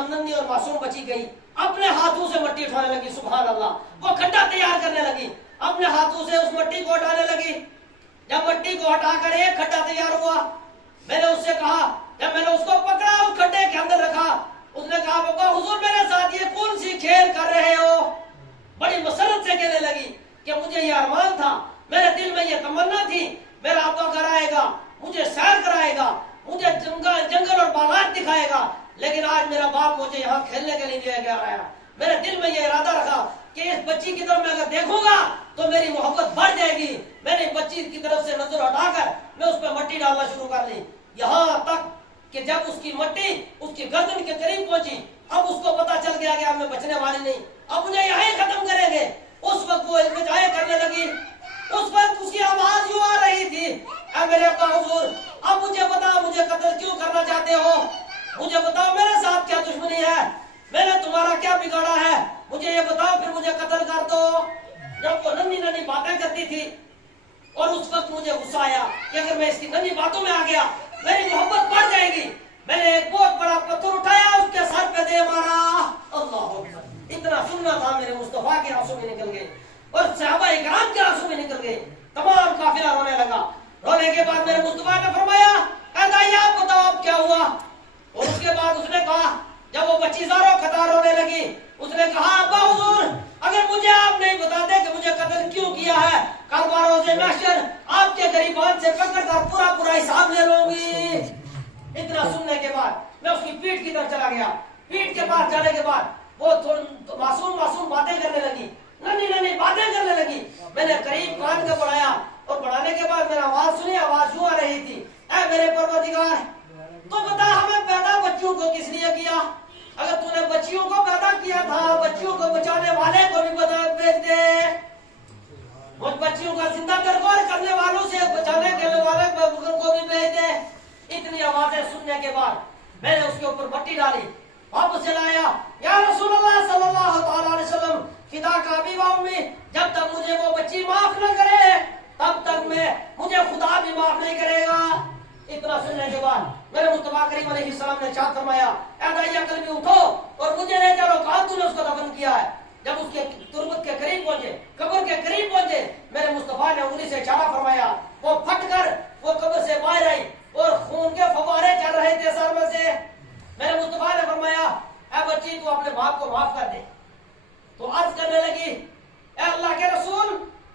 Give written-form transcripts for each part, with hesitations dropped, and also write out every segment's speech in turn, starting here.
नन्ही और मासूम बची गई, अपने हाथों से मट्टी उठाने लगी। सुभान अल्लाह, वो खड्डा तैयार करने लगी, अपने हाथों से उस मट्टी को हटाने लगी। जब मट्टी को हटाकर एक खड्डा तैयार हुआ, मैंने उससे कहा, जब मैंने उसको पकड़ा उस खड्डे के अंदर रखा, उसने कहा बाबा हुजूर मेरे साथ ये कौन सी खेल कर रहे हो। बड़ी मसरत से कहने लगी कि मुझे ये अरमान था, मेरे दिल में ये तमन्ना थी, मेरा अब्बा कराएगा, मुझे सैर कराएगा, मुझे जंगल और बागात दिखाएगा, लेकिन आज मेरा बाप मुझे यहाँ खेलने के लिए ले गया आया। मेरे दिल में ये इरादा रखा कि इस बच्ची की तरफ मैं अगर देखूंगा तो मेरी मोहब्बत बढ़ जाएगी। मैंने बच्ची की तरफ से नजर हटाकर मैं उस पर मट्टी डालना शुरू कर दी, यहाँ तक कि जब उसकी मट्टी उसकी गर्दन के करीब पहुंची, अब उसको पता चल गया कि अब मैं बचने वाली नहीं, अब मुझे यहीं खत्म करेंगे। उस वक्त वो इल्तिजाएं करने लगी। उस वक्त उसकी आवाज यूं आ रही थी, ऐ मेरे अब्बा हुजूर, अब मुझे बताओ मुझे कत्ल क्यों करना चाहते हो, मुझे बताओ मेरे साथ क्या दुश्मनी है, मैंने तुम्हारा क्या बिगाड़ा है, मुझे ये बताओ, फिर मुझे कत्ल कर दो। जब वो नन्ही नन्ही बातें करती थी और उस वक्त मुझे गुस्सा आया कि अगर मैं इसकी नन्ही बातों में आ गया मेरी मोहब्बत बढ़ जाएगी। मैंने एक बहुत बड़ा पत्थर उठाया, उसके सर पे दे मारा। अल्लाह अकबर। इतना सुनना था, मेरे मुस्तफा के आंसू में निकल गए और सहाबा इकराम के आंसू में निकल गए। तमाम काफिला रोने लगा। रोने के बाद मेरे मुस्तफा ने फरमाया, आप बताओ अब क्या हुआ। और उसके बाद उसने कहा, जब वो बच्ची ज़ारो कतार रोने लगी, उसने कहा, अब्बा हुजूर अगर मुझे आप नहीं बताते कि मुझे कत्ल क्यों किया है, कल रोज़े महशर आपके गरीबान से पकड़कर पूरा पूरा हिसाब ले लूंगी। इतना सुनने के बाद मैं उसकी पीठ की तरफ चला गया। पीठ के पास जाने के बाद वो मासूम मासूम बातें करने लगी, नन्ही नन्ही बातें करने लगी। मैंने करीब कान का बढ़ाया और बढ़ाने के बाद मैंने आवाज सुनी, आवाज यूं आ रही थी, ऐ मेरे परवरदिगार, तो बता हमें पैदा बच्चियों को किस लिए किया। अगर तूने बच्चियों को पैदा किया था, बच्चियों को बचाने वाले को भी भेज दे, उन बच्चियों का जिंदा दरबार करने वालों से बचाने के वाले को भी भेज दे। इतनी आवाजें सुनने के बाद मैंने उसके ऊपर मट्टी डाली, वापस चलाया, या रसूलुल्लाह सल्लल्लाहु अलैहि वसल्लम, फिदा का अभी में जब तक मुझे वो बच्ची माफ न करे तब तक मुझे खुदा भी माफ नहीं करेगा। इतना सुनने के बाद मेरे मुस्तफा करीम अलैहिस्सलाम ने इरशाद फरमाया, ऐ दाइया कल्बी उठो और मुझे ले चलो, कहां तूने उसको दफन किया है। जब उसके तुरबत के करीब पहुंचे, कब्र के करीब पहुंचे, मेरे मुस्तफा ने उंगली से इशारा फरमाया, वो फटकर वो कब्र से बाहर आई और खून के फव्वारे चल रहे थे सर में से। मेरे मुस्तफा ने फरमाया, ऐ बच्ची तू अपने बाप को माफ कर दे। तो अर्ज करने लगी, ऐ अल्लाह के रसूल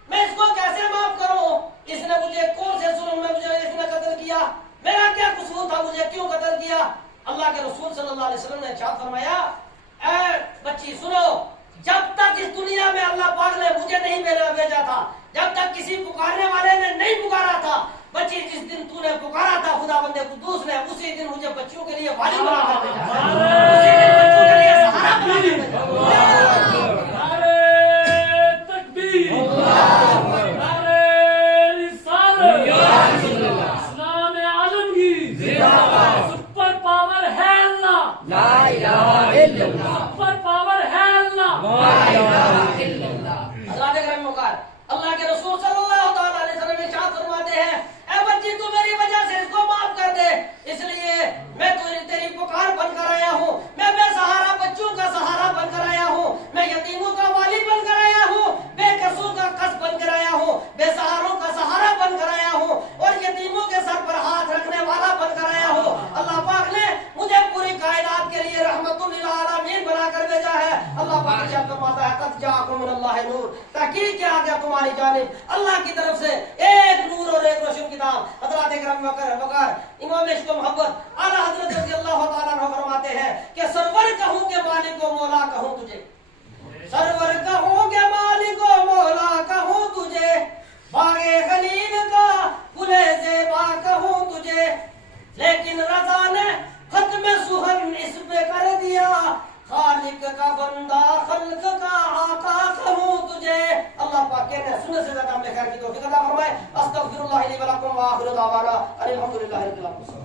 मैं इसको कैसे माफ करूं, इसने मुझे कौन से जुल्म में मुझे इसने कत्ल किया, मेरा क्या कसूर था, मुझे क्यों कत्ल किया। अल्लाह के रसूल सल्लल्लाहु अलैहि वसल्लम ने इरशाद फरमाया, ऐ बच्ची सुनो, जब तक इस दुनिया में अल्लाह पाक ने मुझे नहीं भेजा था, जब तक किसी पुकारने वाले ने नहीं पुकारा था, बच्ची जिस दिन तूने पुकारा था खुदा बंदे कुद्दूस ने, उसी दिन मुझे बच्चियों के लिए वाली बना कर भेजा, उसी दिन बच्चों के लिए सहारा बना कर भेजा। सुपर पावर है अल्लाह, ला इलाहा इल्लल्लाह, सुपर पावर है अल्लाह, ला इलाहा इल्लल्लाह। अल्लाह के रसूल सल्लल्लाहु अलैहि वसल्लम इरशाद फरमाते हैं, ऐ बच्ची तू मेरी वजह से इसको माफ कर दे, इसलिए मैं तेरी पुकार बनकर आया हूँ, मैं बेसहारा बच्चों का सहारा बनकर आया हूँ, मैं यतीमों का वाली बनकर आया हूँ, बेकसूर का कस बनकर आया हूँ, बेसहारों का सहारा बनकर आया हूँ और यतीमों के सर पर हाथ रखने वाला बनकर आया हूँ। अल्लाह पाक ने मुझे पूरी कायनात के लिए रहमतुल लिल आलमीन बनाकर भेजा है। अल्लाह पाक इरशाद फरमाता है, कद जाअकुम मिनल्लाहि नूर, तहकीक के आ गया तुम्हारी जानिब अल्लाह की तरफ से एक नूर और एक रोशन किताब। हज़रात इकराम वक़ार इमाम इश्क़ व मोहब्बत आला हज़रत रज़ियल्लाहु तआला अन्हु फरमाते हैं कि सरवर कहूं के मालिक व मौला कहूं तुझे, सरवर कहूं के मालिक व मौला कहूं तुझे, बागे खलील का गुले ज़ेबा कहूं तुझे, लेकिन रज़ा ने खत्म सुहन इस पे कर दिया, खालिक का बंदा खल्क का आका कहूं तुझे। अल्लाह पाक ने सुनने से ज्यादा हमें खैर की तौफीक अता फरमाए। अस्तगफिरुल्लाह ली व लकुम व आखिरु दावाना अनिल हम्दुलिल्लाहि रब्बिल आलमीन।